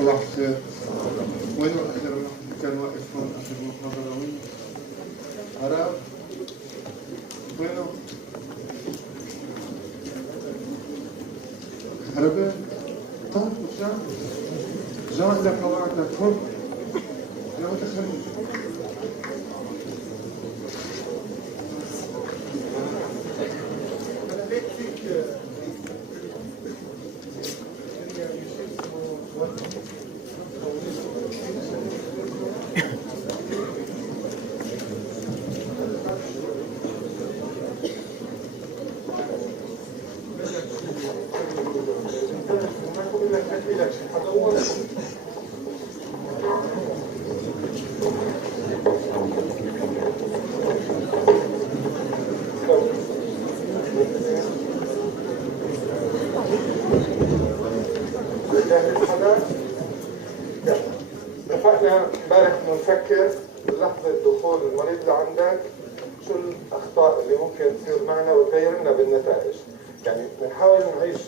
صباح الخير. وين آخر واحد كان واقف هون آخر محاضرة؟ وين؟ عراق؟ وينه؟ هربان؟ طيب وشان؟ جان عندك قواعدك هون؟ أنا متخلف. اتفقنا امبارح انه نفكر بلحظة دخول المريض لعندك شو الأخطاء اللي ممكن تصير معنا وتغير لنا بالنتائج. يعني بنحاول نعيش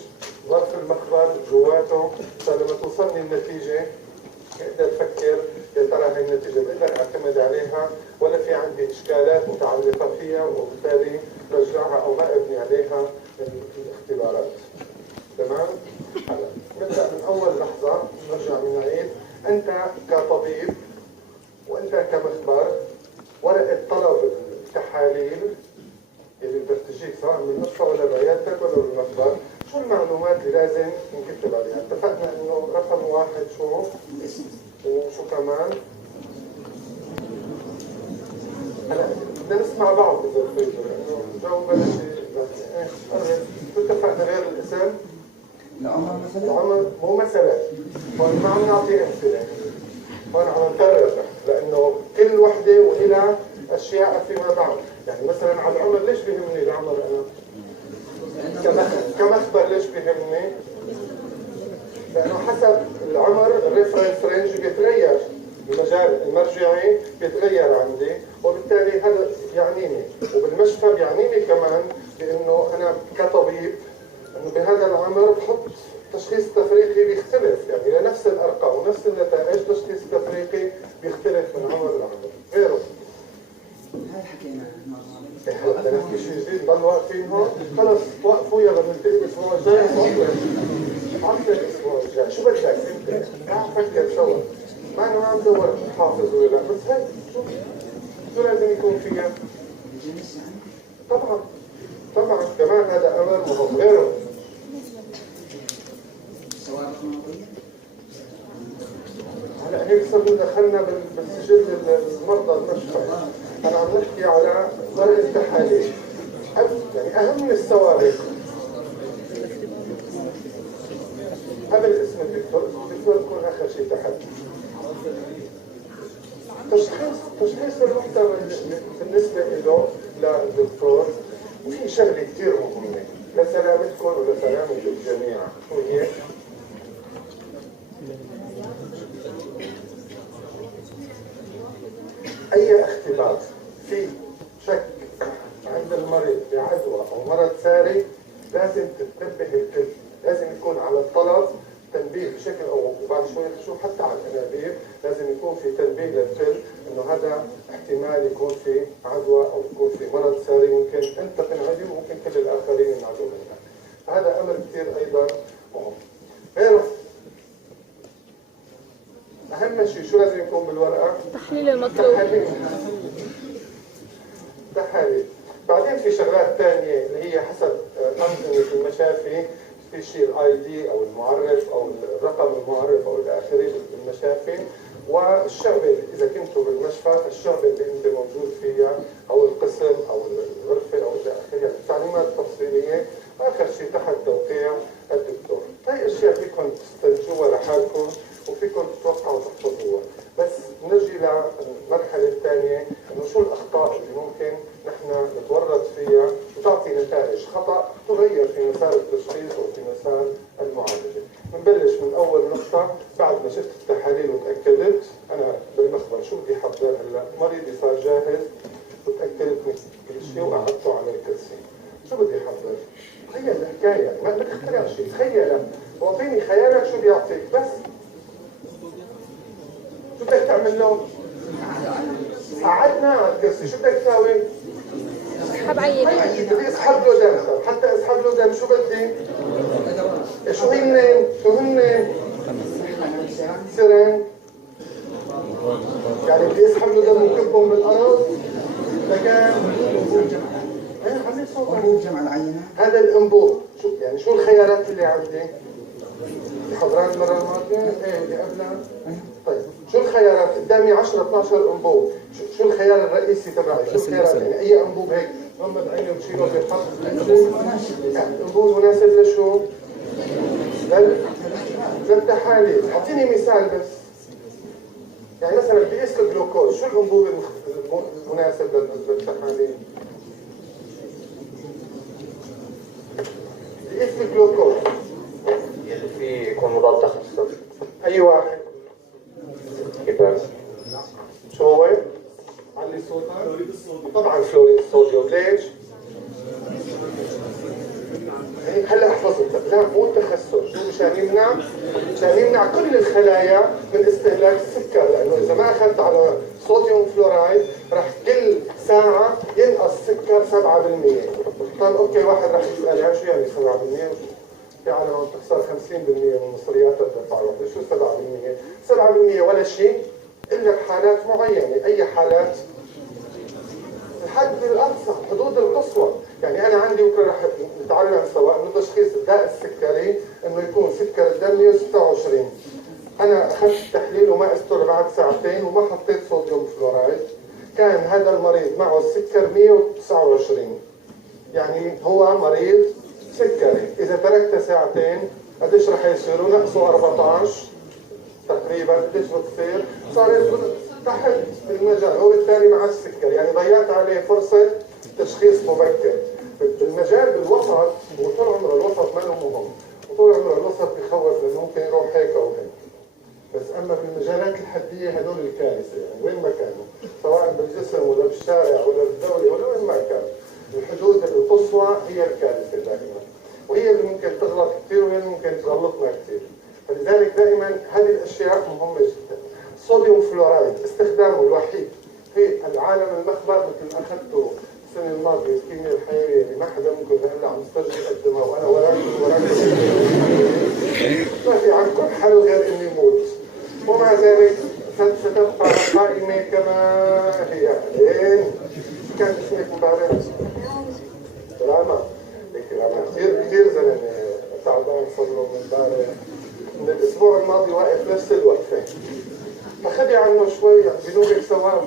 ظرف المخبر جواته فلما توصلني النتيجة اقدر افكر يا ترى هاي النتيجة بقدر اعتمد عليها ولا في عندي اشكالات متعلقة فيها وبالتالي برجعها او ما ابني عليها الاختبارات. تمام؟ هلا نبدأ من أول لحظة نرجع بنعيد. أنت كطبيب وأنت كمخبر ورقة طلب التحاليل اللي بدك تجيك سواء من المستشفى ولا بعيادتك ولا بالمخبر، شو المعلومات اللي لازم نكتب عليها؟ اتفقنا إنه رقم واحد شو؟ وشو كمان؟ هلا بدنا نسمع بعض إذا بتقدروا لأنه الجو بلش اتفقنا غير الاسم؟ العمر مثلا؟ العمر مو مثلا، هون ما عم نعطي امثله، هون عم نكرر لانه كل وحده والها اشياء فيما بعد، يعني مثلا على العمر ليش بيهمني العمر انا؟ كمخبر ليش بيهمني؟ لانه حسب العمر الريفرنس رينج بيتغير، المجال المرجعي بيتغير عندي وبالتالي هذا يعنيني، وبالمشفى بيعنيني كمان بانه انا كطبيب انه بهذا العمر بحط تشخيص تفريقي بيختلف، يعني لنفس الارقام ونفس النتائج تشخيص تفريقي بيختلف من عمر لعمر. غيره هاي حكينا بدنا نحكي شيء جديد نضل واقفين هون؟ خلص وقفوا يلا بنلتقي الاسبوع الجاي. عطلة الاسبوع الجاي شو بدك انت؟ تعال نفكر سوا، ما انا ما عم دور حافظ ولا لا، بس هي شو لازم يكون فيها؟ طبعا طبعا كمان هذا امر مهم. غيره هلا هيك صرنا دخلنا بالسجل المرضى المشفى. انا عم نحكي على ورق التحاليل، يعني اهم من السوابق. قبل اسم الدكتور يكون اخر شيء تحت. تشخيص المحتوى بالنسبه له للدكتور، وفي شغله كثير مهمه لسلامتكم ولسلامه الجميع. شو هي؟ اي اختبار في شك عند المريض بعدوى او مرض ساري لازم تنتبه الكل، لازم يكون على الطلب تنبيه بشكل او بعد شوي نشوف حتى على الانابيب لازم يكون في تنبيه للكل انه هذا احتمال يكون في عدوى او يكون في مرض ساري ممكن انت تنعدي وممكن كل الاخرين ينعدوا منك. فهذا امر كثير ايضا مهم. غيره اهم شيء شو لازم يكون بالورقه؟ التحليل المطلوب. تحاليل. بعدين في شغلات ثانيه اللي هي حسب انظمه المشافي، في شيء الاي دي او المعرف او الرقم المعرف او الى اخره بالمشافي، والشعبه اذا كنتوا بالمشفى الشعبه اللي انت موجود فيها او القسم او الغرفه او الى اخره، التعليمات التفصيليه، اخر شيء تحت توقيع الدكتور. هاي اشياء فيكم تستنتجوها لحالكم وفيكم تتوقعوا تحفظوها، بس نجي للمرحله الثانيه انه شو الاخطاء اللي ممكن نحن نتورط فيها وتعطي نتائج خطا تغير في مسار التشخيص وفي مسار المعالجه. بنبلش من اول نقطه. بعد ما شفت التحاليل وتاكدت انا بالمخبر شو بدي احضر هلا، مريضي صار جاهز وتاكدت من كل شيء وقعدته على الكرسي، شو بدي احضر؟ تخيل الحكايه، ما بدك تخترع شيء، تخيل واعطيني خيالك شو بيعطيك بس. شو بدك تعمل له؟ قعدنا على الكرسي، شو بدك تساوي؟ اسحب عينة. بدي اسحب له دم، حتى اسحب له دم شو بدي؟ شو هن؟ سرنج. يعني بدي اسحب له دم وكبهم بالارض لكان انبوب جمع العينة. هذا الانبوب. شو الخيارات اللي عندي؟ حضران المرة الماضية؟ ايه اللي قبلها؟ طيب شو الخيارات؟ قدامي 10 12 انبوب، شو الخيار الرئيسي تبعي؟ شو الخيارات؟ يعني اي انبوب هيك غمض عيني وبشيله بينحط انبوب مناسب لشو؟ للتحاليل. اعطيني مثال بس. يعني مثلا بدي اقيس الجلوكوز، شو الانبوب المناسب للتحاليل؟ بدي اقيس الجلوكوز اللي فيه يكون مضاد تخثر. اي واحد؟ كيف؟ شو هو؟ علي صوتك. طبعا فلوريد الصوديوم. ليش؟ هلا احفظت. لا مو التخثر، شو مشان يمنع؟ مشان يمنع كل الخلايا من استهلاك السكر، لانه اذا ما اخذت على صوديوم فلورايد راح كل ساعه ينقص سكر 7%. طيب اوكي، واحد راح يسال شو يعني 7%؟ في عالم عم تخسر 50% من مصرياتها تدفع وحده، شو 7%؟ 7% ولا شيء الا بحالات معينه. اي حالات؟ الحد الاقصى، الحدود القصوى. يعني انا عندي بكره رح نتعلم سوا انه تشخيص الداء السكري انه يكون سكر الدم 126. انا اخذت التحليل وما قسته بعد ساعتين وما حطيت صوديوم فلورايد، كان هذا المريض معه السكر 129. يعني هو مريض سكري. اذا تركته ساعتين قديش رح يصيروا؟ نقصوا 14 تقريبا. قديش بتصير؟ صار تحت المجال. هو بالتالي مع السكر، يعني ضيعت عليه فرصه تشخيص مبكر. بالمجال بالوسط، وطول عمره الوسط ما له مهم، وطول عمره الوسط بخوف لانه ممكن يروح هيك او هيك. بس اما بالمجالات الحديه هدول الكارثه، يعني وين ما كانوا، سواء بالجسم ولا بالشارع ولا بالدوله ولا وين ما كان، الحدود القصوى هي الكارثه دائما، وهي اللي ممكن تغلط كثير وهي اللي ممكن تغلطنا كثير. فلذلك دائما هذه الاشياء مهمه جدا. الصوديوم فلورايد استخدامه الوحيد في العالم المخبر مثل ما اخذته السنه الماضيه الكيمياء الحيويه اللي ما حدا ممكن هلا عم يسترجي يقدمها وانا وراكم ما في عندكم حل غير اني موت، ومع ذلك ستبقى القائمه كما هي. لين كان اسمك امبارح؟ دراما. كثير زلمه تعبان صار له من امبارح، من الاسبوع الماضي واقف نفس الوقفه. فخدي عنه شوي بنوبك ثواب.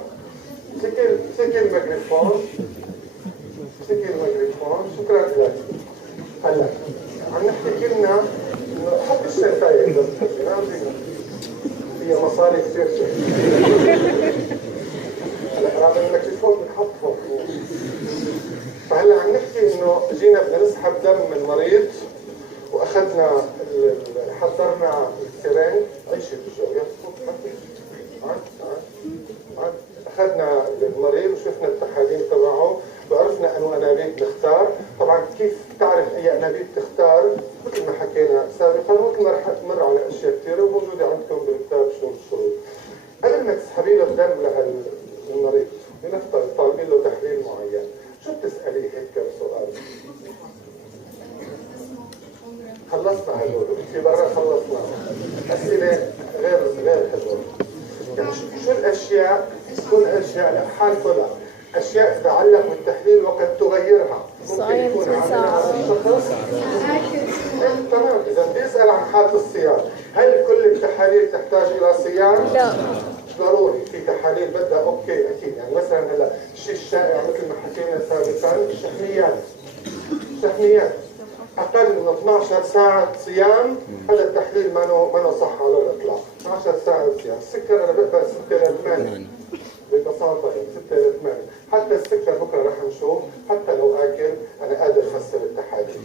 سكي الميكروفون. شكرا لك. هلا عم نحكي كلنا انه حط الشنطايه اذا بتحبي، هي مصاري كثير شيء. هلا رغم الميكروفون بنحط فوق. فهلا عم نحكي انه جينا بدنا نسحب دم من مريض واخذنا حضرنا السرنج. عيشي بالجو يا اخذنا المريض وشفنا التحاليل تبعه وعرفنا انه انابيب نختار. طبعا كيف تعرف اي انابيب تختار؟ مثل ما حكينا سابقا ومثل ما رح تمر على اشياء كثيره وموجوده عندكم بالكتاب شو الشروط. قبل ما تسحبي له الدم للمريض لنفترض طالبين له تحليل معين، شو بتساليه هيك سؤال؟ خلصنا هدول في برا، خلصنا اسئله غير هدول. يعني شو الاشياء حال طلع اشياء تتعلق بالتحليل وقد تغيرها ممكن يكون عاملها الشخص. تمام. اذا بدي اسال عن حاله الصيام، هل كل التحاليل تحتاج الى صيام؟ لا ضروري. في تحاليل بدها اوكي اكيد. يعني مثلا هلا الشيء الشائع مثل ما حكينا سابقا الشحميات اقل من 12 ساعه صيام، هذا التحليل ما صح على الاطلاق. 12 ساعه صيام. السكر انا بقبل 6 ل 8 ببساطه، يعني 6 ل 8. حتى السكر بكره رح نشوف، حتى لو اكل انا قادر افسر التحاليل،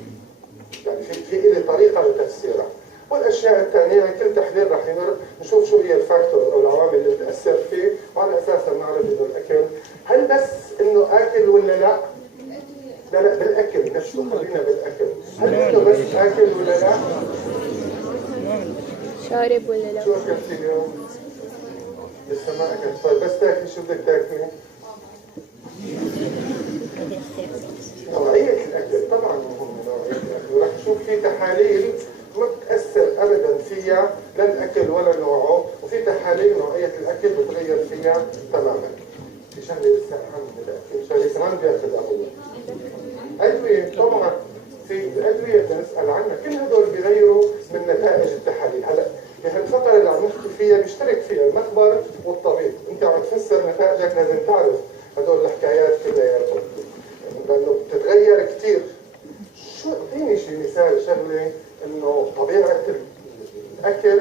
يعني في لي طريقه لتفسيرها. والاشياء الثانيه كل تحليل رح يمر نشوف شو هي الفاكتور او العوامل اللي بتاثر فيه، وعلى اساسها نعرف انه الاكل هل بس انه اكل ولا لا؟ لا بالاكل نفسه. خلينا بالاكل، هل انه بس اكل ولا لا؟ شارب ولا لا؟ شو اكلتي اليوم؟ لسه ما اكلت. طيب بس تاكلي شو بدك تاكلي؟ نوعية الأكل طبعا مهم، نوعية الأكل، ورح تشوف في تحاليل ما بتأثر أبدا فيها لا الأكل ولا نوعه، وفي تحاليل نوعية الأكل بتغير فيها تماما. في شغلة لسه أهم من الأكل، شغلة كمان بياخذها هو. أدوية طبعا، في الأدوية بدنا نسأل عنها، كل هدول بيغيروا من نتائج التحاليل. هلا بهالفترة اللي عم نحكي فيها بيشترك فيها المخبر والطبيب، أنت عم تفسر نتائجك لازم تعرف هدول الحكايات كلياتهم. لأنه بتتغير كثير. شو اعطيني شي مثال شغله انه طبيعه الاكل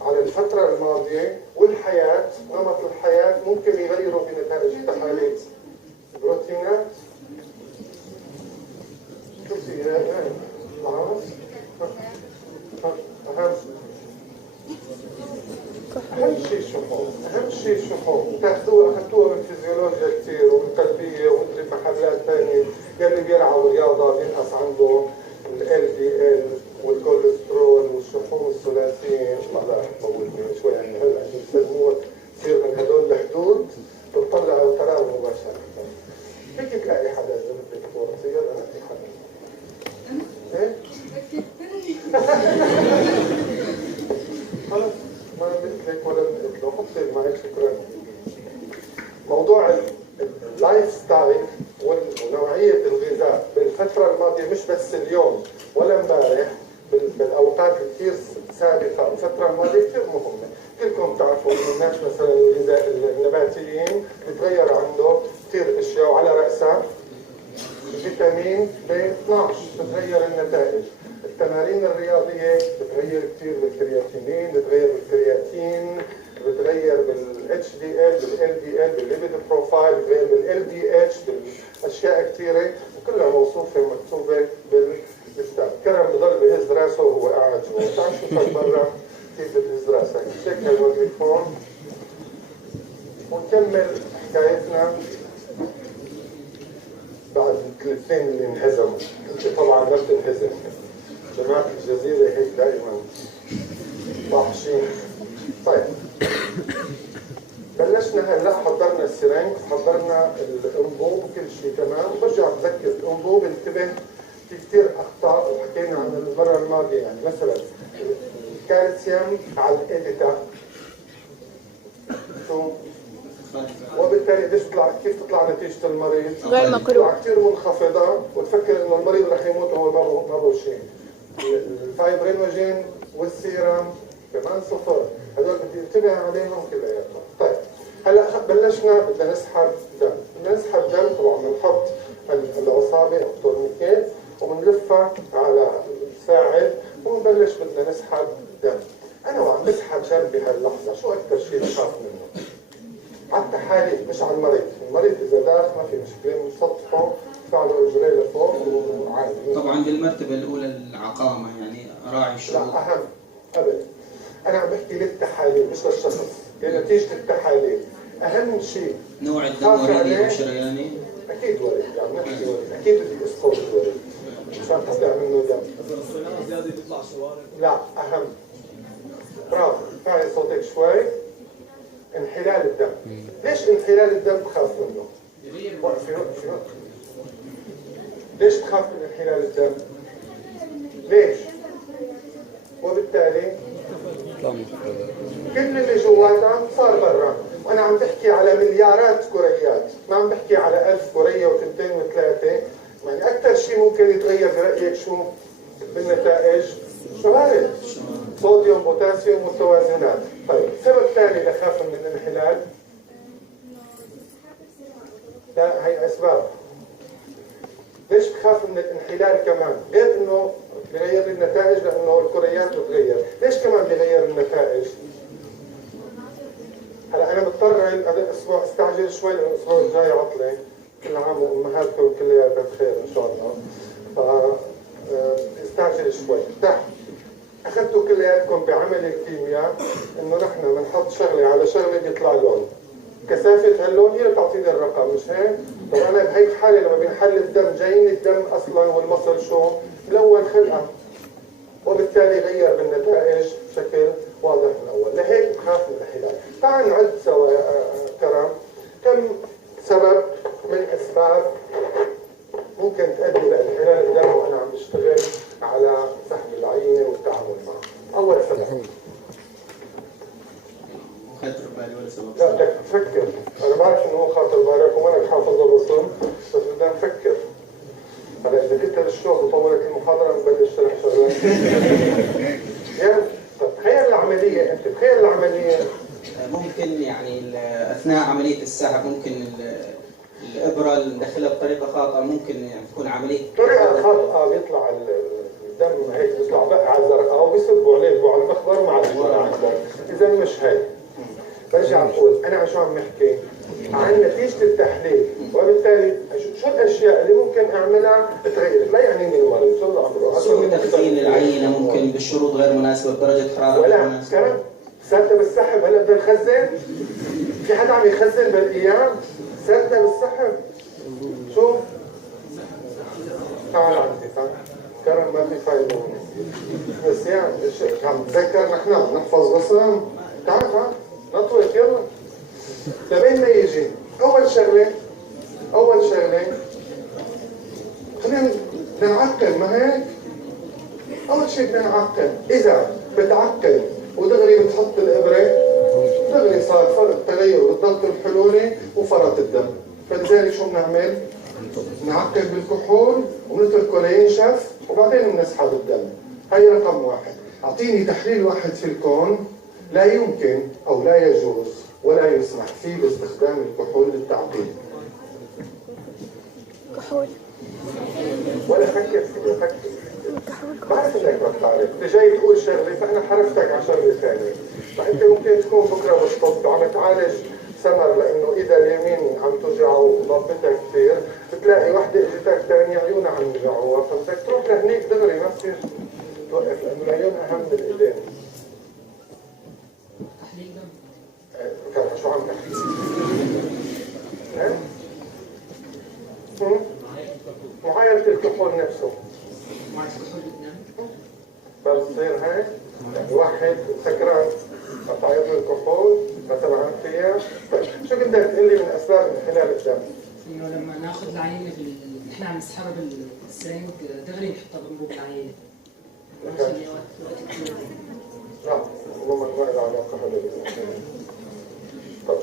على الفتره الماضيه والحياه، نمط الحياه ممكن يغيروا بنتائج التحاليل. بروتينات شو في اهم شيء الشحوم، اهم شيء الشحوم، تاخذوها اخذتوها بالفيزيولوجيا كثير وبالقلبيه ومدري محلات ثانيه، يلي بيلعبوا رياضه بينقص عنده LDL والكوليسترول والشحوم الثلاثيه. لا بقول شوي يعني هلا بيسموها تصير من هدول الحدود بتطلعوا قرار مباشره. فيك تلاقي حدا اذا بدك توصيه لنقي حدا. ايه؟ خلص ما قلت لك ولا قلت له حط معي شكرا. موضوع اللايف ستايل ونوعيه الغذاء بالفتره الماضيه، مش بس اليوم ولا امبارح، بالاوقات كثير سابقه، الفتره الماضيه كثير مهمه. كلكم بتعرفوا انه الناس مثلا الغذاء النباتيين بتغير عنده كثير اشياء، وعلى راسها فيتامين B12 بتغير النتائج. التمارين الرياضيه بتغير كثير بالكرياتينين، بتغير بالكرياتين، بتغير بالHDL بالLDL بالليبيد بروفايل، بتغير بالLDH بالاشياء كثيره، وكلها موصوفه مكتوبه بالكتاب. كرم بضل بهز راسه وهو قاعد جوا، تعال شوفك برا كيف بتهز راسك. شيك هالميكروفون ونكمل حكايتنا بعد الاثنين اللي انهزموا. انت طبعا ما بتنهزم، جماعة الجزيرة هيك دائما طاحشين. طيب بلشنا هلا، حضرنا السرنج، حضرنا الانبوب، كل شيء تمام. برجع بذكر الانبوب، انتبه في كثير اخطاء وحكينا عن المره الماضيه. يعني مثلا الكالسيوم على الاديتا شو، وبالتالي ليش تطلع، كيف تطلع نتيجه المريض؟ غير مقروء، تطلع كثير منخفضه وتفكر انه المريض رح يموت وهو ما بو شيء. الفايبرينوجين والسيرم كمان صفر، هذول بدي انتبه عليهم كلياتهم. طيب هلا بلشنا بدنا نسحب دم. بدنا نسحب دم طبعا بنحط العصابه او التورنيكيت وبنلفها على الساعد ونبلش بدنا نسحب دم. انا وعم بسحب دم بهاللحظه شو اكثر شيء بخاف منه؟ على التحاليل مش على المريض. المريض اذا داخ ما في مشكله، من سطحه ارفع له رجليه لفوق وعادي. طبعا بالمرتبه الاولى العقامه، يعني اراعي الشروط. لا اهم ابدا، انا عم بحكي للتحاليل مش للشخص، لنتيجه التحاليل. اهم شيء نوع الدم وريدي او شرياني؟ اكيد وريد، يعني نحكي وريد، اكيد بدي اسقط وريد مشان تطلع منه دم. زياده بيطلع شوارع. لا اهم، برافو، ارفعي صوتك شوي. انحلال الدم. ليش انحلال الدم بخاف منه؟ وقفي وقفي وقفي. ليش تخاف من انحلال الدم؟ ليش؟ وبالتالي كل اللي جواتها صار برا. وانا عم بحكي على مليارات كريات، ما عم بحكي على 1000 كريه وثنتين وثلاثه. يعني اكثر شيء ممكن يتغير برايك شو بالنتائج؟ شوارد، صوديوم بوتاسيوم متوازنات. طيب السبب الثاني لخاف من الانحلال، لا هي اسباب. ليش بخاف من الانحلال كمان؟ غير انه بغير النتائج لانه الكريات بتغير، ليش كمان بغير النتائج؟ هلا انا مضطر هذا الاسبوع استعجل شوي لانه الاسبوع الجاي عطله. كل عام وامهاتكم كلياتها بخير ان شاء الله. استعجل شوي. اخذتوا كلياتكم بعمل الكيمياء انه نحن بنحط شغله على شغله بيطلع لون. كثافه هاللون هي اللي بتعطيني الرقم، مش هيك؟ طب انا بهيك حاله لما بنحل الدم جايني الدم اصلا والمصل شو؟ ملون خلقه. وبالتالي غير بالنتائج بشكل واضح من اول، لهيك بخاف من الانحلال. تعال نعد سوا يا كرم كم سبب من أسباب ممكن تؤدي لانحلال الدم وأنا عم بشتغل على سحب العينة والتعامل معها. أول سبب خاطر بالي ولا سبب؟ لا بدك تفكر، أنا بعرف إنه هو خاطر بالك ومانك حافظ الرسم، بس بدنا نفكر. هلا إذا كنت هالشوط وطولت المحاضرة نبلش شرح شغلات. يعني طب تخيل العملية أنت، تخيل العملية. ممكن يعني أثناء عملية السحب ممكن الإبرة اللي ندخلها بطريقة خاطئة ممكن يعني تكون عملية طريقة خاطئة بيطلع الدم هيك بيطلع بقعة زرقاء وبيصبوا عليه البوع المخبر مع الجرعة عندك، إذا مش هيك. برجع بقول أنا عن شو عم نحكي؟ عن نتيجة التحليل، وبالتالي شو الأشياء اللي ممكن أعملها تغير، لا يعنيني المريض، شو العمر؟ سوء تخزين العينة ممكن بالشروط غير مناسبة بدرجة حرارة غير ولا مناسبة. كلام سادة بالسحب هلا بدنا نخزن؟ في حدا عم يخزن بالأيام؟ سادة بالسحب؟ شو؟ تعال عندي تعال كرم ما في فايدة بس يعني عم نتذكر نحن عم نحفظ رسم. تعال تعال نطوط يلا لبين ما يجي. أول شغلة خلينا نعقل، ما هيك؟ أول شيء بدنا نعقل. إذا بتعقل ودغري بتحط الإبرة دغري صار فرق تغير بالضغط الحلولي وفرط الدم، فلذلك شو بنعمل؟ نعقل بالكحول ونتركه لينشف وبعدين بنسحب الدم. هي رقم واحد. أعطيني تحليل واحد في الكون لا يمكن أو لا يجوز ولا يسمح فيه باستخدام الكحول للتعقيم. كحول ولا فكر فيه، فكر. بعرف انك ما بتعرف، انت جاي تقول شغله فانا حرفتك على شغله ثانيه، فانت ممكن تكون بكره بالطب عم تعالج سمر لانه اذا اليمين عم توجعه وضبطها كثير، بتلاقي وحده اجتك ثانيه عيونها عم يوجعوها، فبدك تروح لهنيك دغري ما بصير توقف لانه العيون اهم من الايدين. تحليل دم. كان شو عم تحكي؟ معايرة الكحول نفسه. معايرة الكحول بالدم. فبصير هيك يعني واحد سكران فتعيط له الكحول مثلا فيها. طيب شو بدك تقول لي من اسباب انحلال الدم؟ انه لما ناخذ العينه نحن عم نسحبها بالسرنج دغري نحطها بانبوب العينه. لا والله ما له علاقه هذا. طب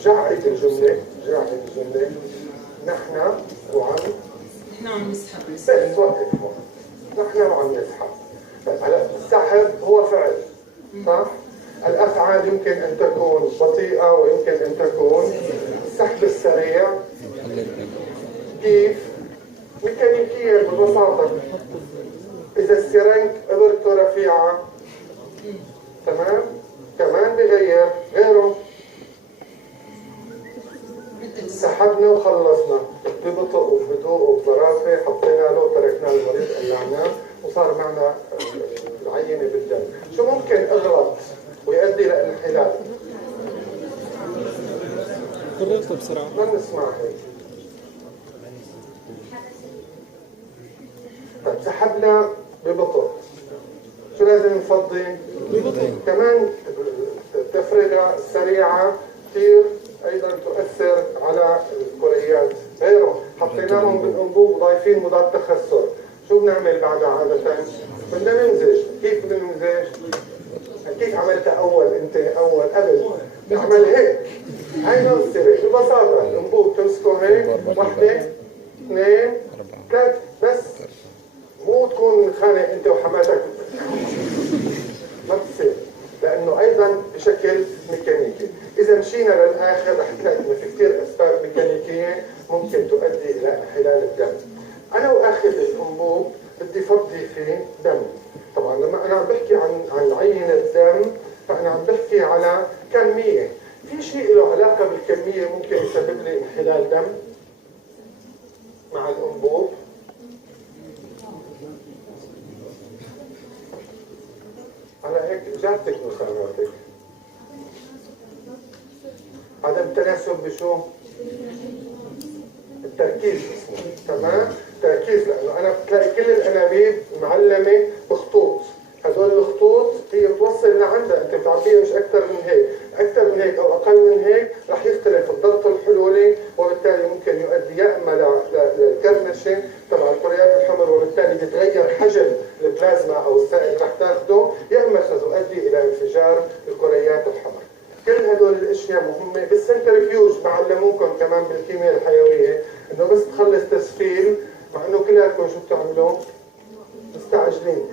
جعد الجمله نحن عم نسحب بس وقف نحن وعم نسحب. هلا السحب هو فعل صح؟ الافعال يمكن ان تكون بطيئه ويمكن ان تكون السحب السريع. كيف؟ ميكانيكيا ببساطه. اذا السرنج ابرته رفيعه تمام؟ كمان بغير غيره. سحبنا وخلصنا ببطء وبهدوء وبظرافه، حطينا له تركنا المريض قلعناه وصار معنا العينه بالدم. شو ممكن اغلط ويؤدي لانحلال؟ قررت بسرعه ما بنسمع هيك. طيب سحبنا ببطء، شو لازم نفضي؟ ببطء. كمان التفرقه السريعه كثير ايضا تؤثر على الكريات. غيره حطيناهم بالانبوب وضايفين مضاد تخثر، شو بنعمل بعدها عاده؟ بدنا نمزج. كيف بدنا نمزج؟ كيف عملتها اول انت قبل؟ نعمل هيك. هاي نفسها ببساطه الانبوب تمسكه هيك، واحده اثنين ثلاث بس، مو تكون خانق انت وحماتك ما بتصير، لانه ايضا بشكل ميكانيكي. اذا مشينا للاخر رح تلاقي انه في كثير اسباب ميكانيكيه ممكن تؤدي الى انحلال الدم. انا واخذ الانبوب بدي فضي فيه دم. طبعا لما انا عم بحكي عن عينه دم فانا عم بحكي على كميه. في شيء له علاقه بالكميه ممكن يسبب لي انحلال دم مع الانبوب؟ على هيك اجابتك وخياراتك. عدم تناسب بشو؟ التركيز اسمه. تمام؟ تركيز، لانه انا بتلاقي كل الانابيب معلمه بخطوط، هدول الخطوط هي بتوصل لعندها، انت بتعبيها مش اكثر من هيك، اكثر من هيك هيك او اقل من هيك رح يختلف الضغط الحلولي، وبالتالي ممكن يؤدي يا اما للكرمشه تبع الكريات الحمر، وبالتالي بيتغير حجم البلازما او السائل اللي رح تاخده، يا اما تؤدي الى انفجار الكريات الحمر. كل هدول الاشياء مهمه. بالسنترفيوج بعلموكم كمان بالكيمياء الحيويه انه بس تخلص تسفيل، مع انه كلياتكم شو بتعملوا؟ مستعجلين.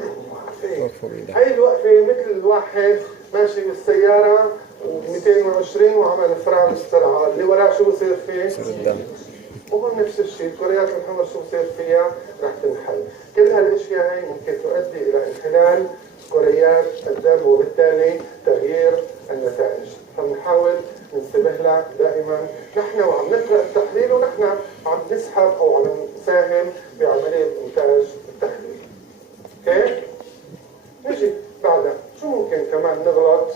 هاي الوقفه مثل الواحد ماشي بالسياره و220 وعمل فرامل السرعه، اللي وراه شو بصير فيه؟ وهو نفس الشيء، الكريات الحمر شو بصير فيها؟ رح تنحل. كل هالاشياء هي ممكن تؤدي الى انحلال كريات الدم، وبالتالي تغيير النتائج. فنحاول ننتبه لها دائما نحن وعم نقرا التحليل، ونحن عم نسحب او عم نساهم بعمليه انتاج التحليل. اوكي؟ نجي بعدها، شو ممكن كمان نغلط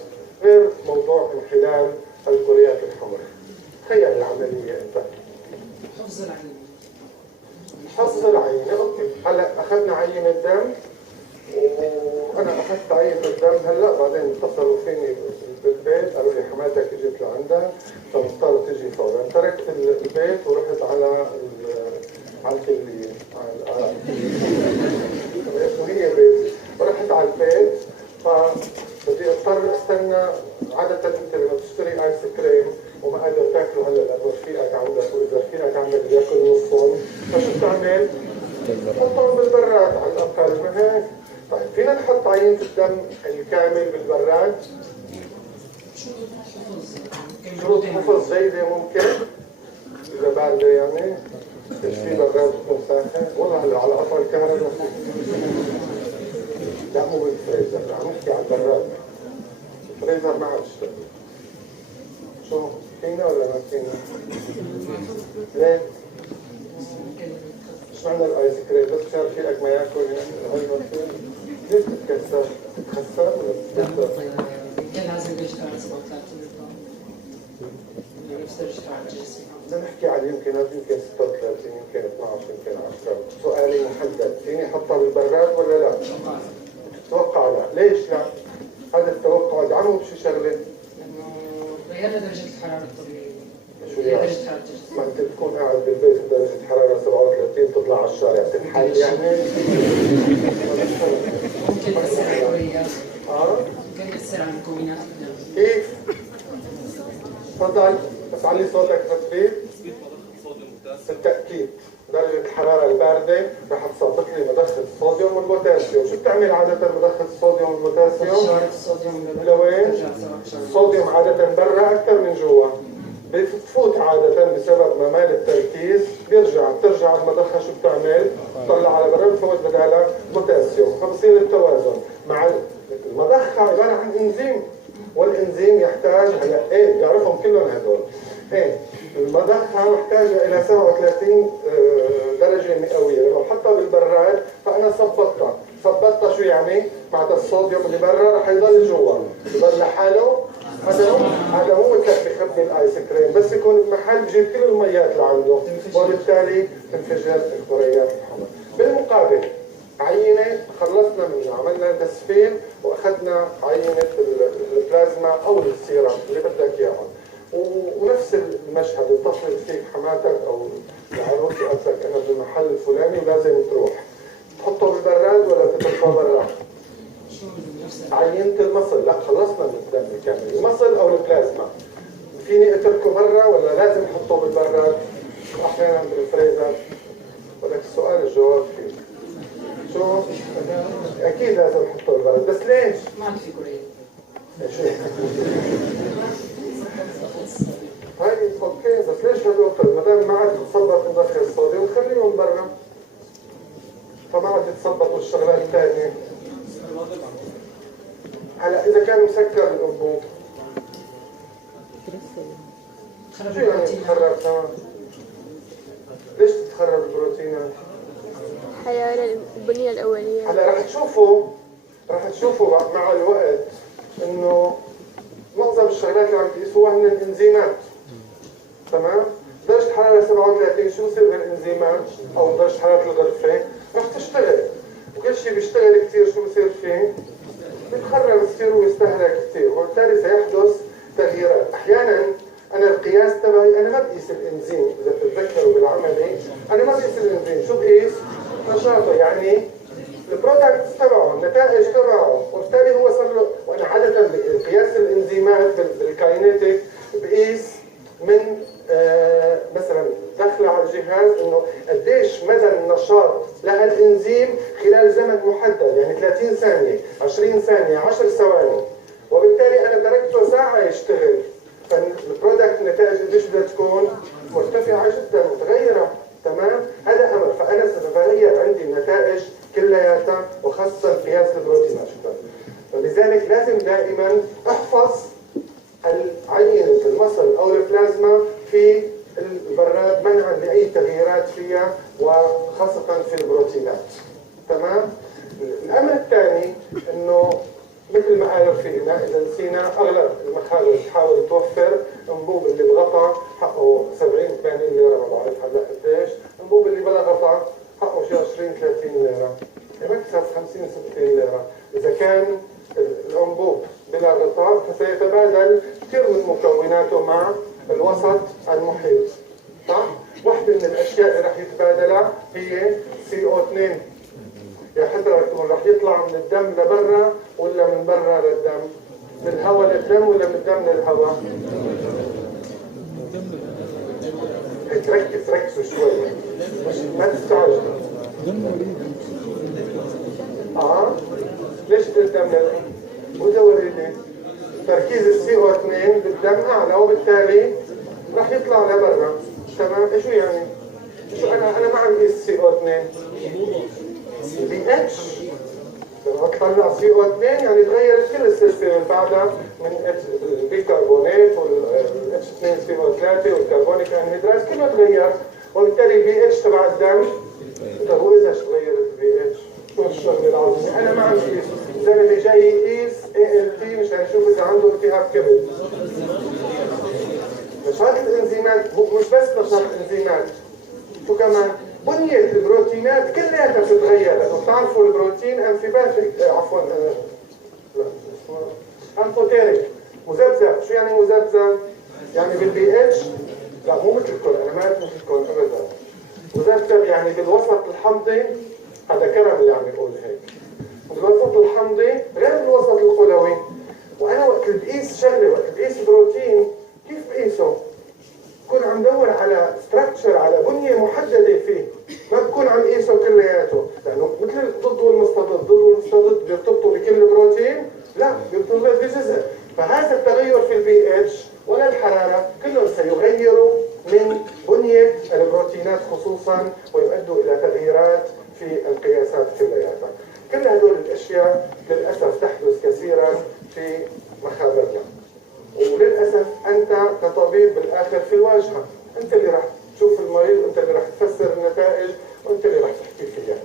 غير موضوع انحلال الكريات الحمر؟ تخيل العمليه انت. حفظ العينة. حفظ العينة، اوكي. هلا اخذنا عينة دم، وانا اخذت عينة الدم هلا، بعدين اتصلوا فيني بالبيت قالوا لي حماتك اجت لعندها، فمضطر تجي فورا. تركت البيت ورحت على الكلية، على هي بيت، ورحت على البيت. فبدي اضطر استنى. عادة انت لما بتشتري ايس كريم وما قادر تاكله هلا لانه رفيقك عندك، واذا رفيقك عندك بده ياكل نصهم، فشو بتعمل؟ تحطهم بالبراد على الاقل، ما هيك؟ طيب فينا نحط عينة الدم الكامل بالبراد؟ شروط حفظ جيدة ممكن؟ إذا باردة يعني؟ مش في براد بتكون ساخن؟ والله هلا على قطع الكهرباء. لا مو بالفريزر، عم نحكي على البراد. الفريزر ما عاد يشتغل. شو؟ فينا ولا ما فينا؟ ليه؟ مش معنى الايس كريم بس مشان رفيقك ما ياكل هاي المصير؟ ليش بتتكسر؟ بتتخسر ولا بتتكسر؟ كان لازم يشتغل 37 نفس الاشتغال على الجسم. بدنا نحكي على يمكن 36 يمكن 12 يمكن 10. سؤالي محدد، فيني احطها بالبراد ولا لا؟ بتتوقع لا، ليش لا؟ هذا التوقع ادعمه بشي شغله؟ لانه غيرنا درجة الحرارة الطبيعية. شو يعني؟ ما انت بتكون قاعد بالبيت بدرجة حرارة 37 تطلع على الشارع تنحل يعني؟ ممكن تأثر على الكريات. ممكن تأثر على مكونات الدم. كيف؟ تفضل بس علي صوتك تثبيت. بالتأكيد درجة الحرارة الباردة رح تثبط لي مضخة الصوديوم والبوتاسيوم. شو بتعمل عادة مضخة الصوديوم والبوتاسيوم؟ لوين؟ الصوديوم عادة برا أكثر من جوا. بتفوت عادة بسبب ممال التركيز، بترجع المضخة شو بتعمل؟ تطلع على برا، بتفوت بدالها بوتاسيوم، فبصير التوازن. مع المضخة عبارة عن انزيم، والانزيم يحتاج هلا ايه بيعرفهم كلهم هدول. ايه المضخة محتاجة إلى 37 درجة مئوية. لو حطها بالبراد فأنا ثبتها شو يعني؟ مع الصوديوم اللي برا رح يضل جوا، يضل لحاله. هذا مو مثلك بخبي الايس كريم، بس يكون بمحل بجيب كل الميات اللي عنده، وبالتالي تنفجر الكريات الحمر. بالمقابل عينة خلصنا منها، عملنا تسفيل واخذنا عينة البلازما او السيرم اللي بدك اياها، ونفس المشهد اتصلت فيك حماتك او العروس قالت لك انا بالمحل الفلاني ولازم تروح، تحطه بالبراد ولا تتركه برا؟ عينة المصل، لا خلصنا من الدم الكامل، المصل او البلازما فيني اتركه برا ولا لازم احطه بالبراد؟ واحيانا بالفريزر. ولك السؤال الجواب فيه شو؟ اكيد لازم احطه بالبراد، بس ليش؟ ما عاد في كوريا. شو؟ هاي اوكي، بس ليش هدول؟ طيب ما دام ما عاد تثبت مضخة الصوديوم خليهم برا، فما عاد يتثبطوا الشغلات الثانية. هلا إذا كان مسكر الأنبوب شو يعني تتخرب كمان؟ ليش تتخرب البروتينات؟ حيوان البنية الأولية. هلا رح تشوفوا مع الوقت إنه معظم الشغلات اللي عم تقيسوها هن الإنزيمات. تمام؟ درجة حرارة 37 شو بصير بالإنزيمات؟ أو درجة حرارة الغرفة رح تشتغل، وكل شيء بيشتغل كثير شو بصير فيه؟ بيتخرب كثير ويستهلك كثير، وبالتالي سيحدث تغييرات. أحيانا بالتالي انا ما بقيس الانزيم، اذا بتتذكروا بالعملي انا ما بقيس الانزيم، شو بقيس؟ نشاطه، يعني البرودكت تبعه، النتائج تبعه، وبالتالي هو صار له. وانا عاده قياس الانزيمات بالكاينيتيك بقيس من مثلا داخله على الجهاز انه قديش مدى النشاط لها الانزيم خلال زمن محدد، يعني 30 ثانيه، 20 ثانيه، 10 ثواني، وبالتالي انا درجته ساعه يشتغل، فالبرودكت النتائج قديش بدها تكون؟ مرتفعه جدا، متغيره، تمام؟ هذا امر، فانا ستتغير عندي النتائج كلياتها، وخاصه قياس البروتينات. فلذلك لازم دائما احفظ عينة المصل أو البلازما في البراد منعا لأي تغييرات فيها، وخاصة في البروتينات. تمام؟ الأمر الثاني إنه مثل ما قالوا فينا، إذا نسينا أغلب المخابز تحاول توفر الأنبوب اللي بغطى حقه 70 80 ليرة، ما بعرف هلا قديش، الأنبوب اللي بلا غطى حقه شي 20 30 ليرة، مكسب 50 60 ليرة. إذا كان الأنبوب بلا غطاء فسيتبادل كثير من مكوناته مع الوسط المحيط، صح؟ واحدة من الأشياء اللي رح يتبادلها هي CO2. يا حضرتك رح يطلع من الدم لبرا ولا من برا للدم؟ من الهواء للدم ولا من الدم للهواء؟ ركزوا شوي، ما تستعجلوا. ليش الدم للدم؟ وده وريني تركيز CO2 بالدم اعلى، وبالتالي راح يطلع لبرا. تمام؟ شو يعني؟ شو انا ما عم قيس CO2، pH. لما تطلع CO2 يعني تغيرت كل السلسله اللي بعدها من البيكربونات وال H2CO3 والكربونيك انهيدرات، كله تغير، وبالتالي البي اتش تبع الدم. طب واذا تغيرت البي اتش شو الشغله العظيمه؟ انا ما عم قيس. الزلمه جاي يقيس ALT مشان يشوف اذا عنده التهاب كبد. نشاط الانزيمات مش بس نشاط الانزيمات، شو كمان؟ بنية البروتينات كلها بتتغير، لانه بتعرفوا البروتين انفيباتيك، عفوا انفوتيريك، مذبذب. شو يعني مذبذب؟ يعني بالبي اتش، لا مو مثلكم، انا ما مثلكم ابدا. مذبذب يعني بالوسط الحمضي، هذا كرم اللي عم يقول هيك. بالوسط الحمضي غير بالوسط الخلوي. وانا وقت بقيس شغله، وقت بقيس بروتين، كيف بقيسه؟ بكون عم دور على ستراكشر، على بنيه محدده فيه، ما بكون عم قيسه كلياته، لانه مثل الضد والمستضد بيرتبطوا بكل بروتين، لا بيرتبطوا بجزء. فهذا التغير في البي اتش ولا الحراره كلهم سيغيروا من بنيه البروتينات خصوصا، ويؤدوا الى تغييرات في القياسات كلياتها. كل هدول الاشياء للاسف تحدث كثيرا في مخابرنا، وللاسف انت كطبيب بالاخر في الواجهه، انت اللي راح تشوف المريض، وانت اللي راح تفسر النتائج، وانت اللي راح تحكي فيها.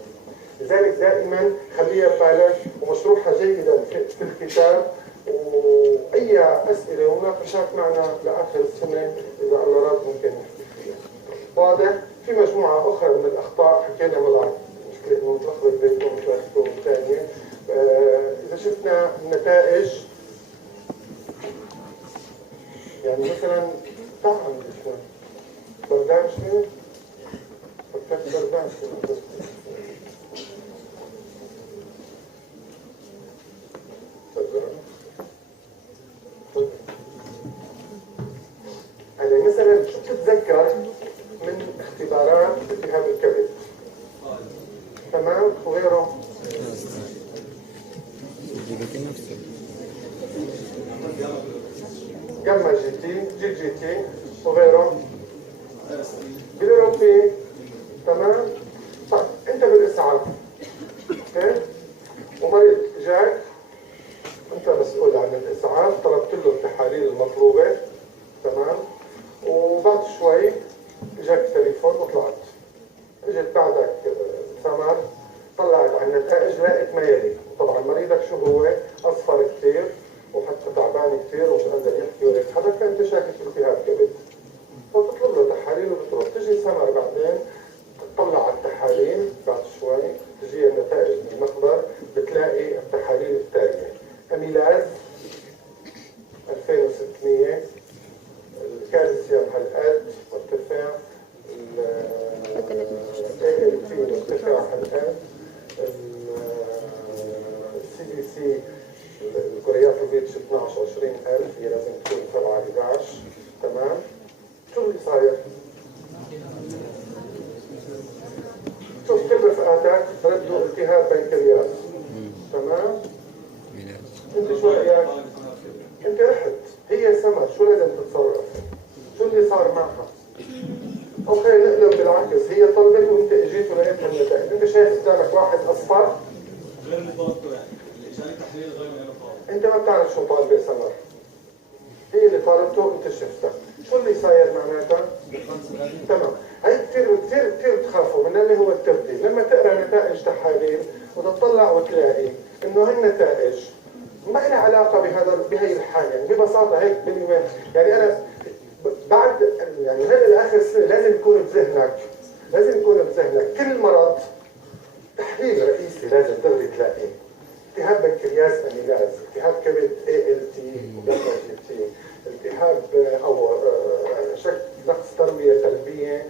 لذلك دائما خليها ببالك، ومشروحها جيدا في الكتاب، واي اسئله ومناقشات معنا لاخر السنه اذا الله راد ممكن نحكي فيها. واضح؟ في مجموعه اخرى من الاخطاء حكينا مع مشكله انه متلخبط بينكم وثلاثتكم الثانيه. اذا شفنا النتائج، يعني مثلا تعال شوي بردان شوي، فكرت بردان شوي. أنا مثلا شو بتتذكر من اختبارات التهاب الكبد؟ تمام؟ وغيره؟ جاما جي تي، جي تي، وغيره؟ بالأوروبي. تمام؟ طيب أنت بالإسعاف، أوكي؟ ومريض جاك، أنت مسؤول عن الإسعاف، طلبت له التحاليل المطلوبة، تمام؟ وبعد شوي جاك تليفون وطلعت. اجت بعدك سمر، طلعت على النتائج لقيت ما يلي. طبعا مريضك شو هو؟ أصفر كثير، وحتى تعبان كثير ومش قادر يحكي ولا يتحرك، فأنت شاكك التهاب كبد. فتطلب له تحاليل وبتروح. تجي سمر بعدين تطلع على التحاليل، بعد شوي تجي النتائج من المخبر، بتلاقي التحاليل التالية: أميلاز 2600، هي سمر، شو لازم تتصرف؟ شو اللي صار معها؟ او خلينا نقلب بالعكس، هي طلبت وانت اجيت ولقيت النتائج، انت شايف قدامك واحد اصفر غير اللي طلبته، يعني اللي اجاني تحليل غير اللي انا طالبه. انت ما بتعرف شو طالبه سمر، هي اللي طالبته انت شفتها، شو اللي صاير معناتها؟ تمام. هي كثير بتخافوا من اللي هو التبديل. لما تقرا نتائج تحاليل وتطلع وتلاقي انه هالنتائج ما لها علاقه بهي الحاله، يعني ببساطه هيك باليومين، يعني انا بعد يعني هذا اخر سنه لازم يكون بذهنك كل مرض تحليل رئيسي لازم تقدر تلاقيه. التهاب بنكرياس اميلاز، التهاب كبد ALT وجاما GT، التهاب او شك نقص ترويه قلبيه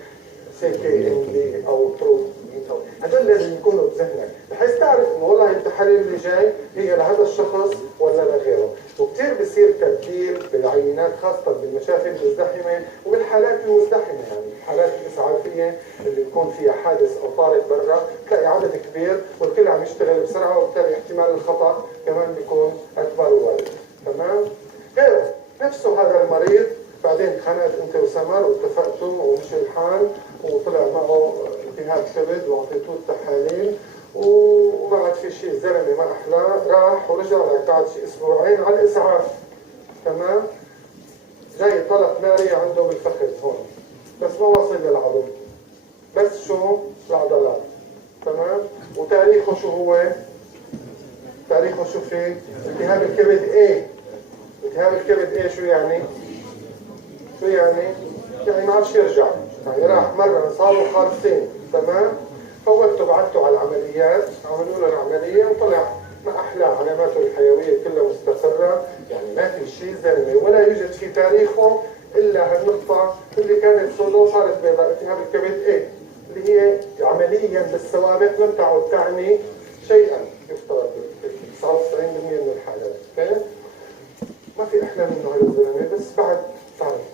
CKMD او بروتين، هذول لازم يكونوا بذهنك بحيث تعرف انه والله التحاليل اللي جاي هي لهذا الشخص ولا لغيره. وكثير بصير تبديل بالعينات خاصه بالمشافي المزدحمه وبالحالات المزدحمه، يعني الحالات الاسعافيه اللي بيكون فيها حادث او طارئ برا تلاقي عدد كبير والكل عم يشتغل بسرعه وبالتالي احتمال الخطا كمان بيكون اكبر ووارد. تمام؟ غيره نفسه هذا المريض بعدين اتخانقت انت وسمر واتفقتوا ومشي الحال وطلع معه التهاب كبد واعطيتوه التحاليل وما عاد في شيء، الزلمه ما احلاه، راح ورجع لك بعد شيء اسبوعين على الاسعاف. تمام؟ جاي طلق ناري عنده بالفخذ هون بس ما واصل للعظم، بس شو؟ العضلات. تمام؟ وتاريخه شو هو؟ تاريخه شو فيه؟ التهاب الكبد A. التهاب الكبد A شو يعني؟ شو يعني؟ يعني ما عادش يرجع، يعني راح مرة صاروا خالصين. تمام؟ فوتوا بعثته على العمليات، عملوا له العملية وطلع ما أحلى، علاماته الحيوية كلها مستقرة، يعني ما في شيء زلمة ولا يوجد في تاريخه إلا هالنقطة اللي كانت سوداء صارت بيضاء، التهاب الكبد A اللي هي عمليا بالسوابق لم تعد تعني شيئا يفترض ب 99% من الحالات. كيف؟ ما في أحلى منه هذا الزلمة، بس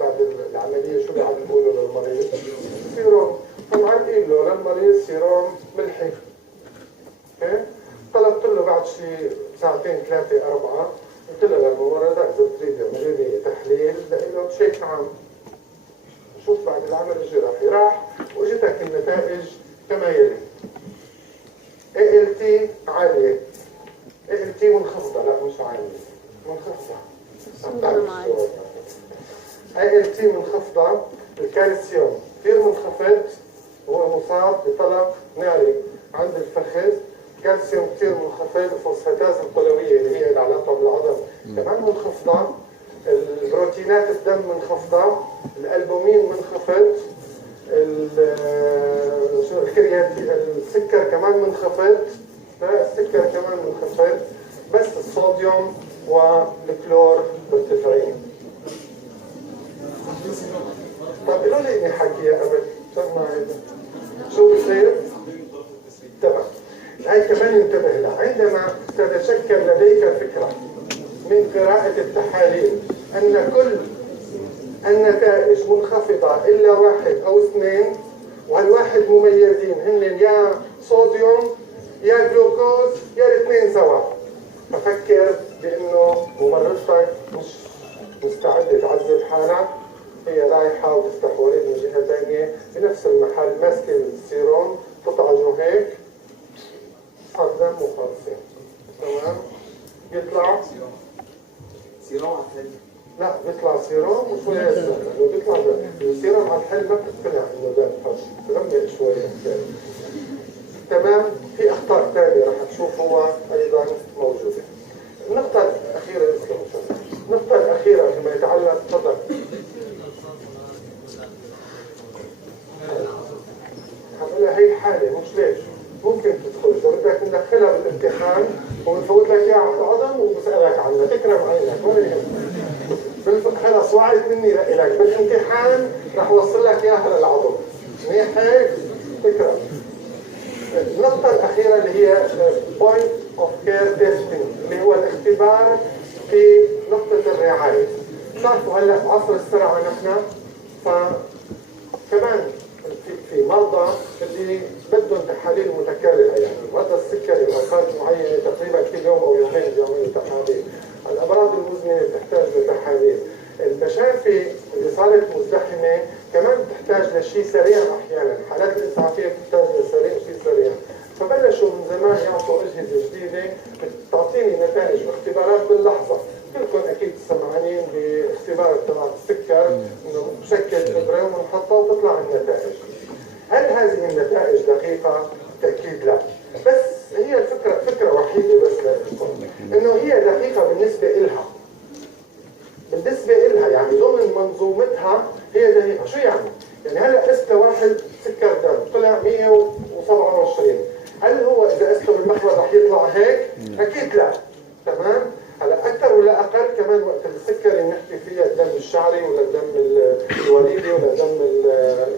بعد العملية شو قاعد نقوله للمريض؟ سيروم. طبعا قيل له للمريض سيروم ملحي. اوكي؟ طلبت له بعد شيء ساعتين 3 4 قلت له للممرضة إذا بتريدي اعملي لي تحليل لإنه بشكل عام. شوف بعد العمل الجراحي راح واجتك النتائج كما يلي. ALT عالية، ALT منخفضة، لا مش عالية، منخفضة. ALT منخفضة، الكالسيوم كثير منخفض، هو مصاب بطلق ناري عند الفخذ، كالسيوم كثير منخفض، الفوسفاتاز القلوية اللي هي العلاقة بالعظم كمان منخفضة، البروتينات الدم منخفضة، الألبومين منخفض، السكر كمان منخفض، لا السكر كمان منخفض، بس الصوديوم والكلور مرتفعين. طيب قولوا لي اني حكيها قبل، شو بصير؟ تمام. هاي كمان انتبه لها، عندما تتشكل لديك فكرة من قراءة التحاليل أن كل النتائج منخفضة إلا واحد أو اثنين، وهالواحد مميزين هن يا صوديوم يا جلوكوز يا الاثنين سوا، ففكر بأنه ممرضتك مش مستعدة تعذب حالك، هي رايحة وتفتح وريد من جهة ثانية بنفس المحل ماسكة السيروم تطعجه هيك حط دم وخالصين. تمام؟ يطلع سيروم على الحل. لا بيطلع سيروم وشوية دم، لأنه بيطلع السيروم على الحل ما بتقتنع إنه دم حش، تغمق شوية. تمام؟ في أخطاء ثانية رح تشوفوها أيضا موجودة. النقطة الأخيرة النقطة الأخيرة فيما يتعلق، تفضل. هقولها هي حالة مش ليش ممكن تدخل إذا بدك ندخلها بالامتحان ونفوت لك إياها على العظم وبسألك عنها تكرم عينك ولا يهمك. خلص وعيت مني لك بالامتحان رح أوصل لك إياها للعظم. منيح هيك؟ تكرم. النقطة الأخيرة اللي هي point of care testing اللي هو الاختبار في نقطة الرعاية. تعرفوا هلا بعصر السرعة نحن، فكمان في مرضى اللي بدهم تحاليل متكررة، يعني مرضى السكري أوقات معينة تقريبا كل يوم أو يومين بيعملوا تحاليل، الأمراض المزمنة تحتاج لتحاليل، احنا شيء سريع احيانا، حالات الاسعافيه بتحتاج شيء سريع. فبلشوا من زمان يعطوا اجهزه جديده بتعطيني نتائج واختبارات باللحظه. كلكم اكيد سمعانين باختبار تبع السكر، انه بشكل ابره ونحطها وتطلع النتائج. هل هذه النتائج دقيقه؟ بالتاكيد لا. بس هي الفكره فكره وحيده بس لكم، انه هي دقيقه بالنسبه إلها. بالنسبه إلها يعني ضمن منظومتها هي دقيقه. شو يعني؟ يعني هلا قست واحد سكر دم طلع 127، هل هو اذا قسته بالمخبر رح يطلع هيك؟ اكيد لا. تمام؟ هلا اكثر ولا اقل كمان وقت السكر اللي بنحكي فيها الدم الشعري ولا الدم الوريدي ولا الدم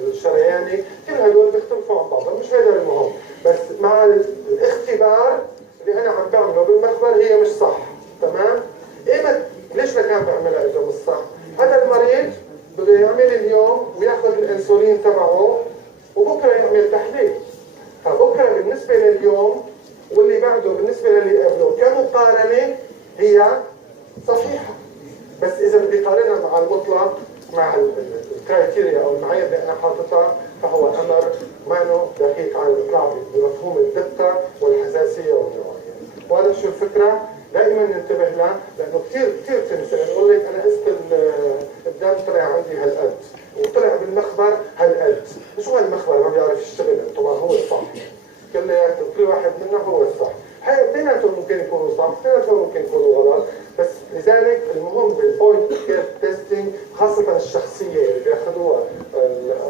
الشرياني، كل هدول بيختلفوا عن بعضهم، مش هذا المهم. بس مع الاختبار اللي انا عم بعمله بالمخبر هي مش صح. تمام؟ ليش كان بعملها اذا مش صح؟ هذا المريض بده يعمل اليوم وياخذ الانسولين تبعه وبكره يعمل تحليل. فبكره بالنسبه لليوم واللي بعده بالنسبه للي قبله كمقارنه هي صحيحه. بس اذا بدي قارنها مع المطلق، مع الكرايتيريا او المعايير اللي انا حاططها، فهو امر ما دقيق على الاطلاق بمفهوم الدقه والحساسيه والنوعيه. وهذا شو الفكره؟ دائما ننتبه له، لانه كثير تنسى. يقول لك انا قست الدم طلع عندي هالقد وطلع بالمخبر هالقد. شو هالمخبر ما بيعرف يشتغل؟ طبعا هو الصح، كل واحد منا هو الصح. هاي اثنيناتهم ممكن يكونوا صح، اثنيناتهم ممكن يكونوا غلط. بس لذلك المهم بالبوينت كير تيستينج، خاصه الشخصيه اللي بياخذوها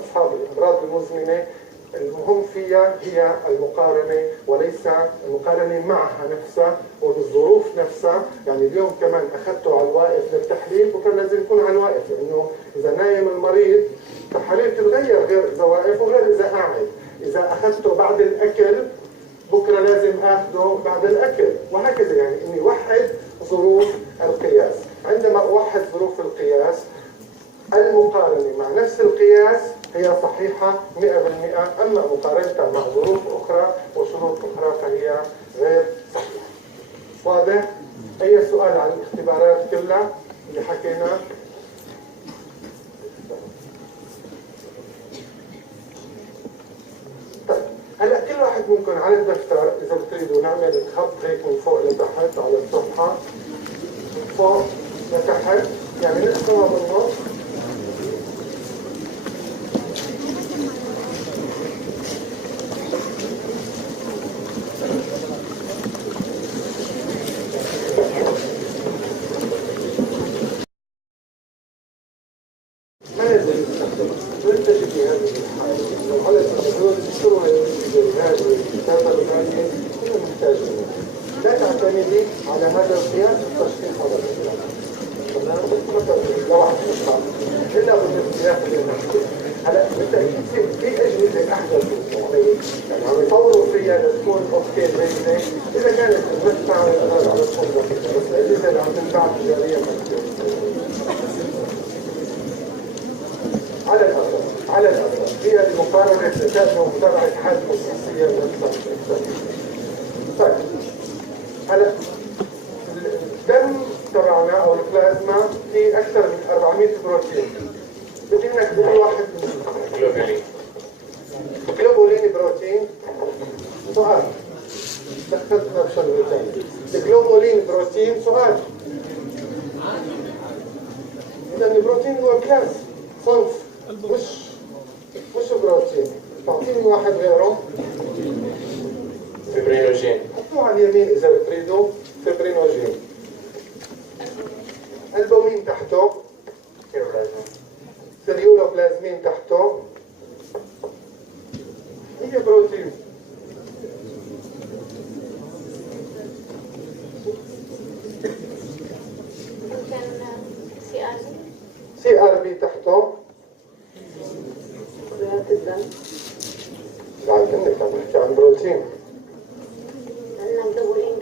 اصحاب الامراض المزمنه، المهم فيها هي المقارنة، وليس المقارنة معها نفسها وبالظروف نفسها. يعني اليوم كمان أخذته على الواقف للتحليل، بكره لازم يكون على الواقف، لأنه إذا نايم المريض التحاليل تتغير غير إذا واقف وغير إذا قاعد. إذا أخذته بعد الأكل بكره لازم آخذه بعد الأكل، وهكذا. يعني إني وحد ظروف القياس. عندما أوحد ظروف القياس، المقارنة مع نفس القياس هي صحيحة 100%، أما مقارنتها مع ظروف أخرى وشروط أخرى فهي غير صحيحة. واضح؟ أي سؤال عن الاختبارات كلها اللي حكينا؟ طيب، هلا كل واحد منكم على الدفتر إذا بتريدوا نعمل خط هيك من فوق لتحت على الصفحة، من فوق لتحت، يعني نقسمها بالنص. لا تعتمدي على هذا القياس التشخيص هذا القياس. لو عم الا بالقياس اللي نحكي. هلا بالتاكيد في اجهزه احدث يعني عم يطوروا فيها لتكون اوكي زي اذا كانت المدفع على الصوره، بس الاجهزه اللي عم تنباع تجاريا على الأسف هي المقارنة نتائج ومتابعة حالة الشخصية للشخص. طيب، هلا الدم تبعنا أو البلازما فيه أكثر من 400 بروتين. بدي منك تقول واحد منهم. جلوبولين بروتين. سؤال. دخلتنا بشغلة ثانية. الجلوبولين بروتين سؤال. لأن البروتين هو كلاس صنف، مش بروتين. تعطيني واحد غيره. فبرينوجين. حطوه على اليمين إذا بتريدوا. فبرينوجين. البومين تحته. سيريولوبلازمين تحته. هي بروتين. سي ار بي تحته. بعد منك عم نحكي عن بروتين. عندنا جلوبولين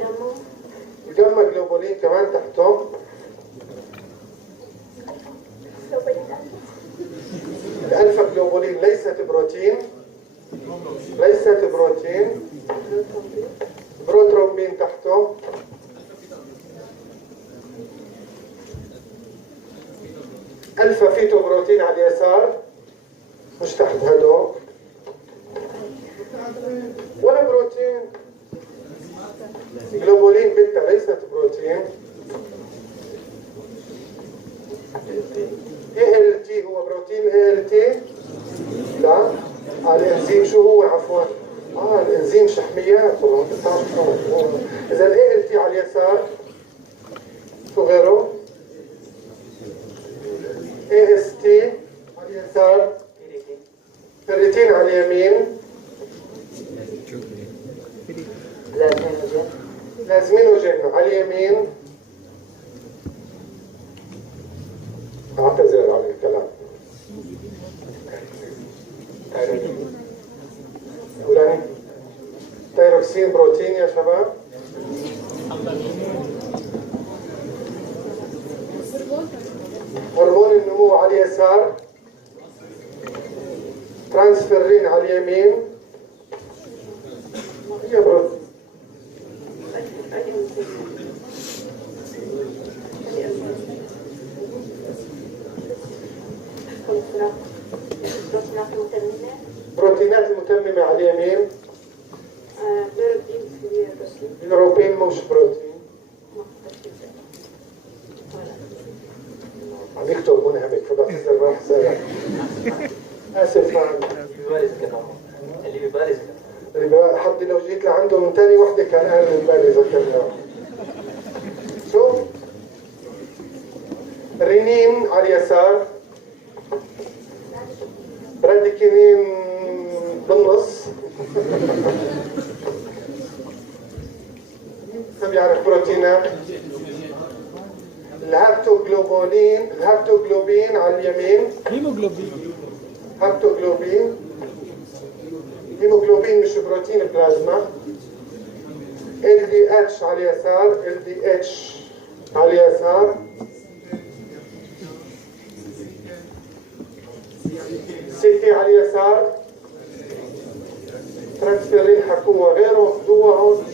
الجاما جلوبولين كمان تحته. الالفا جلوبولين ليست بروتين. بروترومبين تحته. الفا فيتو بروتين على اليسار. مش تحت هدول ولا بروتين. جلوبولين بيتا ليست بروتين. ALT هو بروتين ALT؟ لا. الانزيم شو هو عفوا؟ الانزيم شحميات والله ما بتعرف شلون. اذا ALT على اليسار شو غيره؟ AST على اليسار، فيريتين على اليمين، لازمينوجين على اليمين. اعتذر عن الكلام. فلاني تيروكسين بروتين يا شباب. هرمون النمو على اليسار، ترانسفيرين على اليمين. هي بروتين. بروتينات المتممة على اليمين. اليوروبين مش بروتين. عم يكتب منهمك فبعتذر راح سارع. اسف اللي ببارز حظي لو جيت لعنده من تاني وحده كان قال من بالي ذكرناه. شوف رينين على اليسار، براديكينين بالنص. ما بيعرف بروتينات. الهابتوجلوبين على اليمين. هيموجلوبين. هابتوجلوبين. هيموجلوبين مش بروتين بلازما. LDH على اليسار، LDH على اليسار. CT على اليسار. ترانسفيرين حكوها غيره جوا هون.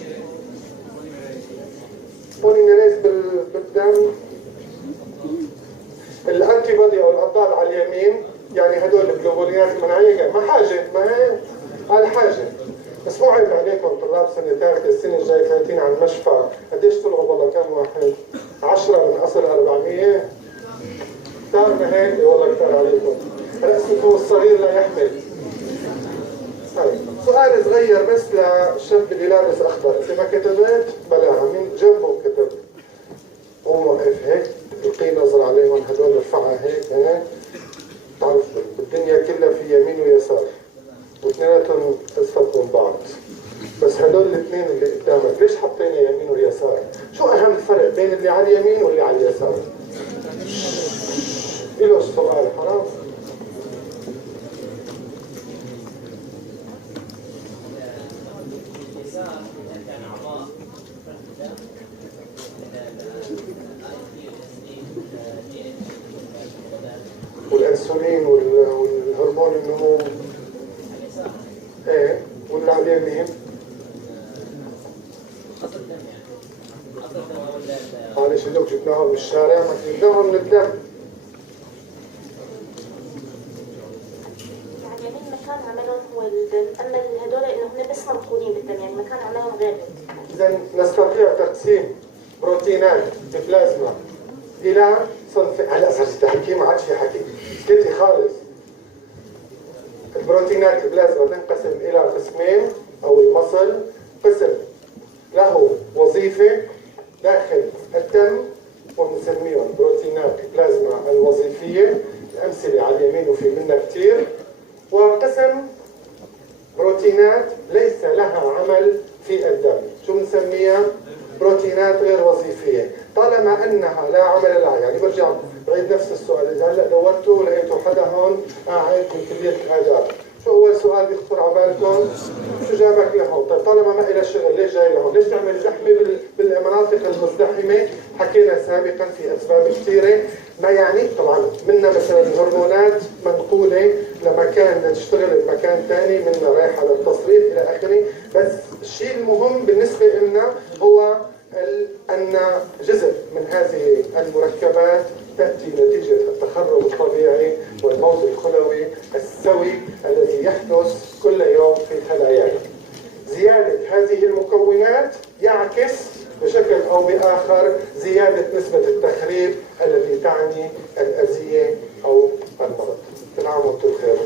بوليميريز بالدم. الانتي بودي او الاضداد على اليمين، يعني هدول الجلوبولينات المناعيه. ما حاجه، ما هي على حاجه. بس مو عيب عليكم طلاب سنه ثالثه السنه الجايه 30 على المشفى، قديش طلعوا والله كم واحد؟ 10 من اصل 400. كثار ما هيك والله كثار عليكم. رأسكم الصغير لا يحمل. طيب سؤال صغير بس للشاب اللي لابس اخضر، انت ما كتبت؟ بلاها من جنبه كتب. قوم وقف هيك، القي نظر عليهم هدول، ارفعها هيك هيك. تعرف بالدنيا كلها في يمين ويسار واثنيناتهم اسفل من بعض، بس هدول الاثنين اللي قدامك ليش حطينا يمين ويسار؟ شو اهم الفرق بين اللي على اليمين واللي على اليسار؟ إله السؤال حرام. والانسولين والهرمون النمو ايه، واللي على اليمين معلش لو جبناهم من الشارع ما جبناهم من الدم. يعني اليمين مكان عملهم هو الدم، اما هدول انه هن بس منقولين بالدم، يعني مكان عملهم غير. اذا نستطيع تقسيم بروتينات البلازما الى صنف. هلا صرت تحكي ما عادش في حكي، سكتي خالص. البروتينات البلازما تنقسم الى قسمين او المصل، قسم له وظيفه داخل الدم ونسميهم بروتينات البلازما الوظيفيه، الامثله على اليمين وفي منها كثير. وقسم بروتينات ليس لها عمل في الدم، شو بنسميها؟ بروتينات غير وظيفيه. طالما انها لا عمل لها، يعني برجع بعيد نفس السؤال، اذا هلا دورتوا ولقيتوا حدا هون قاعد من كليه الاداب، شو اول سؤال بيخطر على بالكم؟ شو جابك لهون؟ طيب طالما ما إلها شغل ليش جاي لهون؟ ليش تعمل زحمه بالمناطق المزدحمه؟ حكينا سابقا في اسباب كثيره، ما يعني طبعا منا مثلا الهرمونات منقوله لمكان تشتغل بمكان ثاني، منا رايحه للتصريف الى اخره، بس الشيء المهم بالنسبه لنا هو ان جزء من هذه المركبات تاتي نتيجه التخرج الطبيعي والموت الخلوي السوي الذي يحدث كل يوم في خلايانا. زيادة هذه المكونات يعكس بشكل أو بآخر زيادة نسبة التخريب التي تعني الأذية أو المرض. كل عام وانتم بخير.